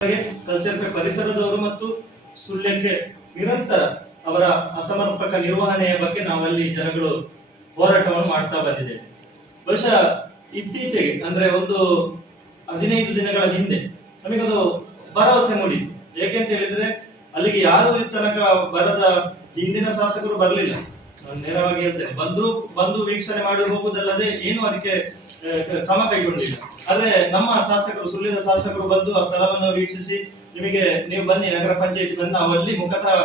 ಹಾಗೆ ಕಲ್ಚರ್ಗೆ ಪರಿಸರದವರು ಮತ್ತು ಸುಳ್ಯಕ್ಕೆ ನಿರಂತರ ಅವರ ಅಸಮರ್ಪಕ ನಿರ್ವಹಣೆಯ ಬಗ್ಗೆ ನಾವಲ್ಲಿ ಜನಗಳು ಹೋರಾಟವನ್ನು ಮಾಡ್ತಾ ಬಂದಿದ್ದೇವೆ. ಬಹುಶಃ ಇತ್ತೀಚೆಗೆ, ಅಂದ್ರೆ ಒಂದು ಹದಿನೈದು ದಿನಗಳ ಹಿಂದೆ ನಮಗೊಂದು ಭರವಸೆ ಮೂಡಿತು ಏಕೆಂತ ಹೇಳಿದ್ರೆ, ಅಲ್ಲಿಗೆ ಯಾರು ತನಕ ಬರದ ಹಿಂದಿನ ಶಾಸಕರು ಬರಲಿಲ್ಲ. ನೇರವಾಗಿ ಹೇಳ್ತೇನೆ ಬಂದು ಬಂದು ವೀಕ್ಷಣೆ ಮಾಡಿ ಹೋಗುವುದಲ್ಲದೆ ಏನು ಅದಕ್ಕೆ ಕ್ರಮ ಕೈಗೊಂಡಿಲ್ಲ. ಆದ್ರೆ ನಮ್ಮ ಶಾಸಕರು ಸುಳ್ಳಿದ ಶಾಸಕರು ಬಂದು ಆ ಸ್ಥಳವನ್ನು ವೀಕ್ಷಿಸಿ ನಿಮಗೆ ನೀವು ಬನ್ನಿ ನಗರ ಪಂಚಾಯತ್ ಬಂದು ನಾವು ಅಲ್ಲಿ ಮುಖತಃ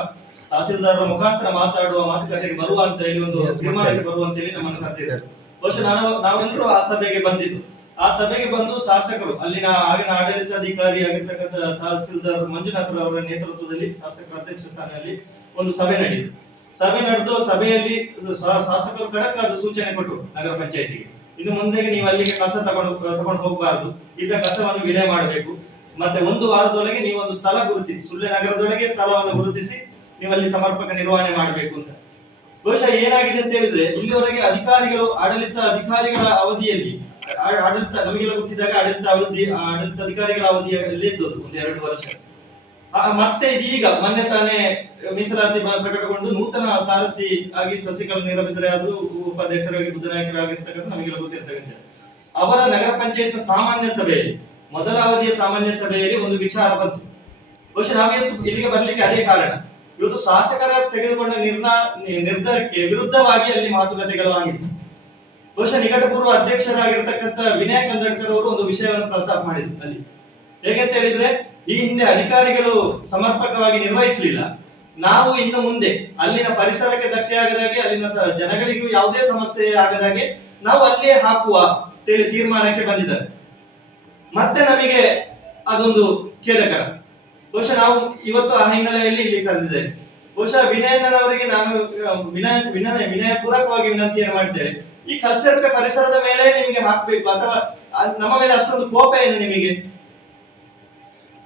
ತಹಸೀಲ್ದಾರರ ಮುಖಾಂತರ ಮಾತಾಡುವ ಮಾತುಕತೆಗೆ ಬರುವ ಅಂತ ಹೇಳಿ ಒಂದು ತೀರ್ಮಾನಕ್ಕೆ ಬರುವ ಅಂತ ಹೇಳಿ ನಮ್ಮನ್ನು ಕರೆದಿದ್ದಾರೆ. ಬಹುಶಃ ನಾನು ನಾವೆಲ್ಲರೂ ಆ ಸಭೆಗೆ ಬಂದಿದ್ದು. ಆ ಸಭೆಗೆ ಬಂದು ಶಾಸಕರು ಅಲ್ಲಿನ ಆಗಿನ ಆಡಳಿತಾಧಿಕಾರಿ ಆಗಿರ್ತಕ್ಕಂಥ ತಹಸೀಲ್ದಾರ್ ಮಂಜುನಾಥ್ ಅವರ ನೇತೃತ್ವದಲ್ಲಿ ಶಾಸಕರ ಅಧ್ಯಕ್ಷ ಸ್ಥಾನದಲ್ಲಿ ಒಂದು ಸಭೆ ನಡೆಯಿತು. ಸಭೆ ನಡೆದು ಸಭೆಯಲ್ಲಿ ಶಾಸಕರು ಖಡಕ್ ಅದು ಸೂಚನೆ ಕೊಟ್ಟರು ನಗರ ಪಂಚಾಯತಿಗೆ. ಇನ್ನು ಮುಂದೆಗೆ ನೀವು ಅಲ್ಲಿಗೆ ಕಸ ತಗೊಂಡು ತಗೊಂಡು ಹೋಗಬಾರದು. ಇದ್ದ ಕಸವನ್ನು ವಿಲೆ ಮಾಡಬೇಕು. ಮತ್ತೆ ಒಂದು ವಾರದೊಳಗೆ ನೀವು ಒಂದು ಸ್ಥಳ ಗುರುತಿಸಿ ಸುಳ್ಳೆ ನಗರದೊಳಗೆ ಸ್ಥಳವನ್ನು ಗುರುತಿಸಿ ನೀವು ಅಲ್ಲಿ ಸಮರ್ಪಕ ನಿರ್ವಹಣೆ ಮಾಡಬೇಕು ಅಂತ. ಬಹುಶಃ ಏನಾಗಿದೆ ಅಂತ ಹೇಳಿದ್ರೆ, ಇಲ್ಲಿವರೆಗೆ ಅಧಿಕಾರಿಗಳು, ಆಡಳಿತ ಅಧಿಕಾರಿಗಳ ಅವಧಿಯಲ್ಲಿ ಆಡಳಿತ ನಮಗೆಲ್ಲ ಗೊತ್ತಿದ್ದಾಗ ಆಡಳಿತ ಅವಧಿ, ಆಡಳಿತ ಅಧಿಕಾರಿಗಳ ಅವಧಿಯಲ್ಲಿ ಇದ್ದದ್ದು ಒಂದು ಎರಡು ವರ್ಷ. ಮತ್ತೆ ಇದೀಗ ಮೊನ್ನೆ ತಾನೇ ಮೀಸಲಾತಿ ಪ್ರಕಟಗೊಂಡು ನೂತನ ಸಾರಥಿ ಆಗಿ ಶಶಿಕಲಾ ನೀರಬಿದ್ರೆ ಅದು ಉಪಾಧ್ಯಕ್ಷರಾಗಿ ಬುದ್ಧನಾಯಕರಾಗಿರ್ತಕ್ಕಂಥ ನಮಗೆಲ್ಲ ಗೊತ್ತಿರ್ತಕ್ಕಂಥ ಅವರ ನಗರ ಪಂಚಾಯತ್ ಸಾಮಾನ್ಯ ಸಭೆಯಲ್ಲಿ ಮೊದಲ ಅವಧಿಯ ಸಾಮಾನ್ಯ ಸಭೆಯಲ್ಲಿ ಒಂದು ವಿಚಾರ ಬಂತು. ಬಹುಶಃ ನಾವಿವತ್ತು ಇಲ್ಲಿಗೆ ಬರ್ಲಿಕ್ಕೆ ಅದೇ ಕಾರಣ. ಇವತ್ತು ಶಾಸಕರ ತೆಗೆದುಕೊಂಡ ನಿರ್ಧಾರ ನಿರ್ಧಾರಕ್ಕೆ ವಿರುದ್ಧವಾಗಿ ಅಲ್ಲಿ ಮಾತುಕತೆಗಳು ಆಗಿತ್ತು. ಬಹುಶಃ ನಿಕಟಪೂರ್ವ ಅಧ್ಯಕ್ಷರಾಗಿರ್ತಕ್ಕಂಥ ವಿನಯ ಕಂದಡ್ಕರ್ ಅವರು ಒಂದು ವಿಷಯವನ್ನು ಪ್ರಸ್ತಾಪ ಮಾಡಿದ್ರು ಅಲ್ಲಿ. ಹೇಗೆಂತ ಹೇಳಿದ್ರೆ, ಈ ಹಿಂದೆ ಅಧಿಕಾರಿಗಳು ಸಮರ್ಪಕವಾಗಿ ನಿರ್ವಹಿಸಲಿಲ್ಲ. ನಾವು ಇನ್ನು ಮುಂದೆ ಅಲ್ಲಿನ ಪರಿಸರಕ್ಕೆ ಧಕ್ಕೆ ಆಗದಾಗೆ, ಅಲ್ಲಿನ ಜನಗಳಿಗೂ ಯಾವುದೇ ಸಮಸ್ಯೆ ಆಗದಾಗೆ ನಾವು ಅಲ್ಲಿಯೇ ಹಾಕುವ ಅಂತೇಳಿ ತೀರ್ಮಾನಕ್ಕೆ ಬಂದಿದ್ದಾರೆ. ಮತ್ತೆ ನಮಗೆ ಅದೊಂದು ಖೇದಕರ. ಬಹುಶಃ ನಾವು ಇವತ್ತು ಆ ಹಿನ್ನೆಲೆಯಲ್ಲಿ ಇಲ್ಲಿ ಕರೆದಿದ್ದೇವೆ. ಬಹುಶಃ ವಿನಯಣ್ಣನವರಿಗೆ ನಾನು ವಿನಯ ವಿನಯ ವಿನಯ, ವಿನಯಪೂರ್ವಕವಾಗಿ ವಿನಂತಿಯನ್ನು ಮಾಡಿದ್ದೇವೆ ಈ ಕಲ್ಚರ್ ಪರಿಸರದ ಮೇಲೆ ನಿಮಗೆ ಹಾಕಬೇಕು, ಅಥವಾ ನಮ್ಮ ಮೇಲೆ ಅಷ್ಟೊಂದು ಕೋಪ ಏನು ನಿಮಗೆ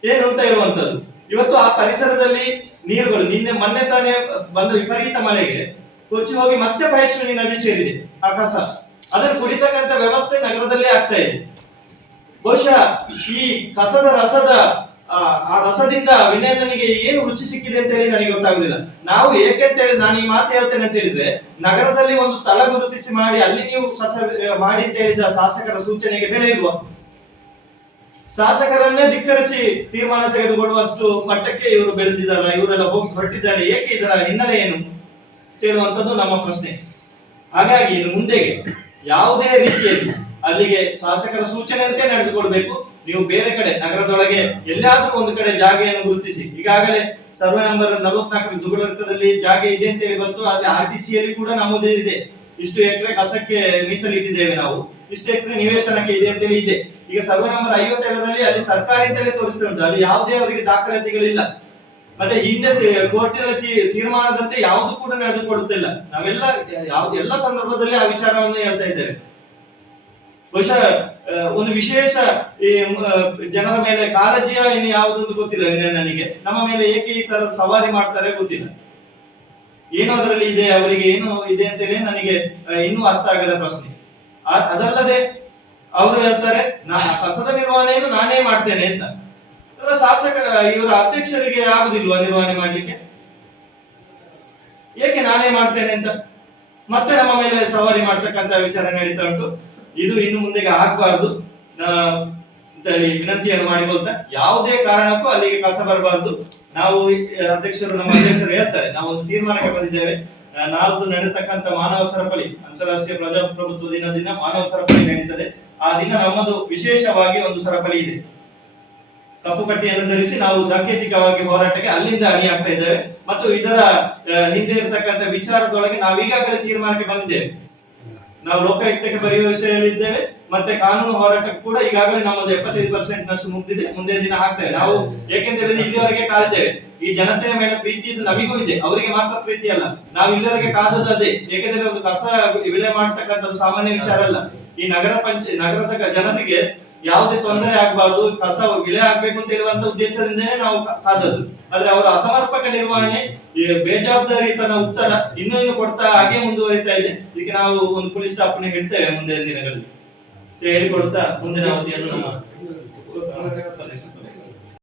ಏನು ಅಂತ ಹೇಳುವಂತದ್ದು ಇವತ್ತು ಆ ಪರಿಸರದಲ್ಲಿ ನೀರುಗಳು ನಿನ್ನೆ ಮೊನ್ನೆ ತಾನೇ ಬಂದ ವಿಪರೀತ ಮಳೆಗೆ ಕೊಚ್ಚಿ ಹೋಗಿ ಮತ್ತೆ ಮಹೇಶ್ವರಿ ನದಿ ಸೇರಿದೆ ಆ ಕಸ ಅದನ್ನು ಕುಡಿತಕ್ಕಂತ ವ್ಯವಸ್ಥೆ ನಗರದಲ್ಲೇ ಆಗ್ತಾ ಇದೆ. ಬಹುಶಃ ಈ ಕಸದ ರಸದ ಆ, ರಸದಿಂದ ವಿನಯನಿಗೆ ಏನು ರುಚಿ ಸಿಕ್ಕಿದೆ ಅಂತ ಹೇಳಿ ನನಗೆ ಗೊತ್ತಾಗುದಿಲ್ಲ. ನಾವು ಏಕೆ ಅಂತ ಹೇಳಿ ನಾನು ಈ ಮಾತು ಹೇಳ್ತೇನೆ ಅಂತ ಹೇಳಿದ್ರೆ ನಗರದಲ್ಲಿ ಒಂದು ಸ್ಥಳ ಗುರುತಿಸಿ ಮಾಡಿ ಅಲ್ಲಿ ನೀವು ಕಸ ಮಾಡಿ ಅಂತ ಹೇಳಿದ ಶಾಸಕರ ಸೂಚನೆಗೆ ಬೆಲೆ ಇಲ್ವಾ ಶಾಸಕರನ್ನೇ ಧಿಕ್ಕರಿಸಿ ತೀರ್ಮಾನ ತೆಗೆದುಕೊಳ್ಳುವಷ್ಟು ಮಟ್ಟಕ್ಕೆ ಇವರು ಬೆಳೆದಿದ್ದಾರೆ, ಇವರೆಲ್ಲ ಹೋಗಿ ಹೊರಟಿದ್ದಾರೆ. ಏಕೆ ಇದರ ಹಿನ್ನೆಲೆ ಏನು ಹೇಳುವಂತದ್ದು ನಮ್ಮ ಪ್ರಶ್ನೆ. ಹಾಗಾಗಿ ಇನ್ನು ಮುಂದೆಗೆ ಯಾವುದೇ ರೀತಿಯಲ್ಲಿ ಅಲ್ಲಿಗೆ ಶಾಸಕರ ಸೂಚನೆಯಂತೆ ನಡೆದುಕೊಳ್ಬೇಕು. ನೀವು ಬೇರೆ ಕಡೆ, ನಗರದೊಳಗೆ ಎಲ್ಲಾದ್ರೂ ಒಂದು ಕಡೆ ಜಾಗೆಯನ್ನು ಗುರುತಿಸಿ. ಈಗಾಗಲೇ ಸರ್ವೆ ನಂಬರ್ ನಲವತ್ನಾಲ್ಕರ ದುಗುಡದಲ್ಲಿ ಜಾಗ ಇದೆ ಅಂತ ಹೇಳಿ ಬಂತು. ಅಲ್ಲಿ ಆರ್ ಟಿ ಸಿಯಲ್ಲಿ ಕೂಡ ನಮ್ಮದೇ ಇದೆ. ಇಷ್ಟು ಎಕರೆ ಕಸಕ್ಕೆ ಮೀಸಲಿಟ್ಟಿದ್ದೇವೆ ನಾವು. ಎಕರೆ ನಿವೇಶನಕ್ಕೆ ಇದೆ ಅಂತೇಳಿ ಇದೆ. ಈಗ ಸರ್ವೆ ನಂಬರ್ ಐವತ್ತೇಳರಲ್ಲಿ ಅಲ್ಲಿ ಸರ್ಕಾರಿ ಅಂತಲೇ ತೋರಿಸ್ತಾ ಉಂಟು. ಅಲ್ಲಿ ಯಾವುದೇ ಅವರಿಗೆ ದಾಖಲಾತಿಗಳಿಲ್ಲ. ಮತ್ತೆ ಹಿಂದೆ ಕೋರ್ಟಿನಲ್ಲಿ ತೀರ್ಮಾನದಂತೆ ಯಾವುದು ಕೂಡ ನಡೆದುಕೊಡುತ್ತಿಲ್ಲ ನಾವೆಲ್ಲ ಯಾವ್ದು ಎಲ್ಲ ಸಂದರ್ಭದಲ್ಲಿ ಆ ವಿಚಾರವನ್ನು ಹೇಳ್ತಾ ಇದ್ದೇವೆ. ಬಹುಶಃ ಒಂದು ವಿಶೇಷ ಈ ಜನರ ಮೇಲೆ ಕಾಳಜಿಯ ಇನ್ನು ಯಾವುದೊಂದು ಗೊತ್ತಿಲ್ಲ ನನಗೆ. ನಮ್ಮ ಮೇಲೆ ಏಕೆ ಈ ತರದ ಸವಾರಿ ಮಾಡ್ತಾರೆ ಗೊತ್ತಿಲ್ಲ. ಏನು ಅದರಲ್ಲಿ ಇದೆ, ಅವರಿಗೆ ಏನು ಇದೆ ಅಂತೇಳಿ ನನಗೆ ಇನ್ನೂ ಅರ್ಥ ಆಗದ ಪ್ರಶ್ನೆ. ಅದಲ್ಲದೆ ಅವರು ಹೇಳ್ತಾರೆ ಕಸದ ನಿರ್ವಹಣೆಯನ್ನು ನಾನೇ ಮಾಡ್ತೇನೆ ಅಂತ. ಶಾಸಕ, ಇವರ ಅಧ್ಯಕ್ಷರಿಗೆ ಆಗುದಿಲ್ವಾ ನಿರ್ವಹಣೆ ಮಾಡ್ಲಿಕ್ಕೆ? ಏಕೆ ನಾನೇ ಮಾಡ್ತೇನೆ ಅಂತ? ಮತ್ತೆ ನಮ್ಮ ಮೇಲೆ ಸವಾರಿ ಮಾಡ್ತಕ್ಕಂತ ವಿಚಾರ ನಡೀತಾ ಉಂಟು. ಇದು ಇನ್ನು ಮುಂದೆಗೆ ಆಗ್ಬಾರ್ದು. ಅಂತ ಹೇಳಿ ವಿನಂತಿಯನ್ನು ಮಾಡಿಕೊಳ್ತಾ, ಯಾವುದೇ ಕಾರಣಕ್ಕೂ ಅಲ್ಲಿಗೆ ಕಸ ಬರಬಾರ್ದು. ನಾವು ಅಧ್ಯಕ್ಷರು, ನಮ್ಮ ಅಧ್ಯಕ್ಷರು ಹೇಳ್ತಾರೆ ನಾವು ಒಂದು ತೀರ್ಮಾನಕ್ಕೆ ಬಂದಿದ್ದೇವೆ. ನಾಳ್ದು ನಡೆತಕ್ಕಂತ ಮಾನವ ಸರಪಳಿ, ಅಂತಾರಾಷ್ಟ್ರೀಯ ಪ್ರಜಾಪ್ರಭುತ್ವ ದಿನದಿಂದ ದಿನ ಮಾನವ ಸರಪಳಿ ನಡೀತದೆ. ಆ ದಿನ ನಮ್ಮದು ವಿಶೇಷವಾಗಿ ಒಂದು ಸರಪಳಿ ಇದೆ. ಕಪ್ಪು ಪಟ್ಟಿಯನ್ನು ಧರಿಸಿ ನಾವು ಸಾಂಕೇತಿಕವಾಗಿ ಹೋರಾಟಕ್ಕೆ ಅಲ್ಲಿಂದ ಅಣಿಯಾಗ್ತಾ ಇದ್ದೇವೆ. ಮತ್ತು ಇದರ ಹಿಂದೆ ಇರತಕ್ಕಂತ ವಿಚಾರದೊಳಗೆ ನಾವು ಈಗಾಗಲೇ ತೀರ್ಮಾನಕ್ಕೆ ಬಂದಿದ್ದೇವೆ. ನಾವು ಲೋಕಾಯುಕ್ತಕ್ಕೆ ಬರೆಯುವ ವಿಷಯದಲ್ಲಿದ್ದೇವೆ ಮತ್ತೆ ಕಾನೂನು ಹೋರಾಟಕ್ಕೆ ಕೂಡ ಈಗಾಗಲೇ ನಮ್ಮದು ಎಪ್ಪತ್ತೈದು ಪರ್ಸೆಂಟ್ ನಷ್ಟು ಮುಗ್ದಿದೆ, ಮುಂದಿನ ದಿನ ಹಾಕ್ತೇವೆ. ನಾವು ಏಕೆಂತ ಹೇಳಿದ್ರೆ ಇಲ್ಲಿವರೆಗೆ ಕಾದಿದ್ದೇವೆ. ಈ ಜನತೆಯ ಮೇಲೆ ಪ್ರೀತಿ ಇದು ನಮಗೂ ಇದೆ. ಅವರಿಗೆ ಮಾತ್ರ ಪ್ರೀತಿ ಅಲ್ಲ. ನಾವು ಇಲ್ಲಿವರೆಗೆ ಕಾದದ್ದು ಅದೇ. ಏಕೆಂದ್ರೆ ಒಂದು ಕಸ ವಿಲೆ ಮಾಡ್ತಕ್ಕಂಥದ್ದು ಸಾಮಾನ್ಯ ವಿಚಾರ ಅಲ್ಲ. ಈ ನಗರ ಪಂಚ, ನಗರದ ಜನತೆಗೆ ಯಾವುದೇ ತೊಂದರೆ ಆಗಬಾರ್ದು, ಕಸ ಗಿಳೆ ಆಗ್ಬೇಕು ಅಂತ ಹೇಳುವಂತ ಉದ್ದೇಶದಿಂದಲೇ ನಾವು ಕಾದದ್ದು. ಆದ್ರೆ ಅವರ ಅಸಮರ್ಪಕ ನಿರ್ವಹಣೆ ಬೇಜವಾಬ್ದಾರಿತನ ಉತ್ತರ ಇನ್ನೂ ಇನ್ನು ಕೊಡ್ತಾ ಹಾಗೆ ಮುಂದುವರಿತಾ ಇದೆ. ಇದಕ್ಕೆ ನಾವು ಒಂದು ಪೊಲೀಸ್ ಸ್ಟಾಪ್ ಇಡ್ತೇವೆ ಮುಂದಿನ ದಿನಗಳಲ್ಲಿ. ಹೇಳಿಕೊಡ್ತಾ ಮುಂದಿನ ಅವಧಿಯನ್ನು ನಮ್ಮ